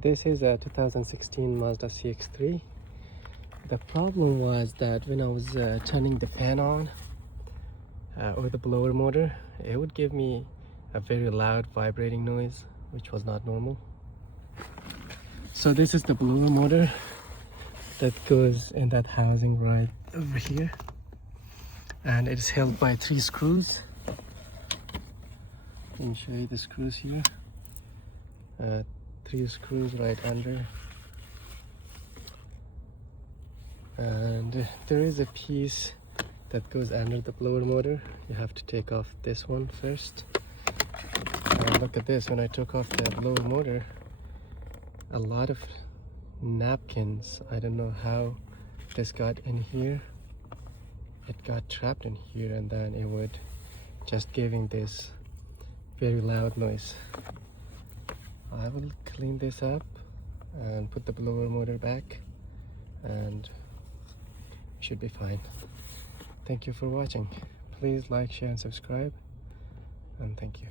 This is a 2016 Mazda CX-3. The problem was that when I was turning the fan on or the blower motor, it would give me a very loud vibrating noise, which was not normal. So this is the blower motor that goes in that housing right over here, and it is held by 3 screws. Let me show you the screws here. 3 screws right under, and there is a piece that goes under the blower motor. You have to take off this one first. And look at this, when I took off the blower motor, a lot of napkins, I don't know how this got in here, it got trapped in here, and then it would just giving this very loud noise. I will clean this up and put the blower motor back, and it should be fine. Thank you for watching. Please like, share and subscribe, and thank you.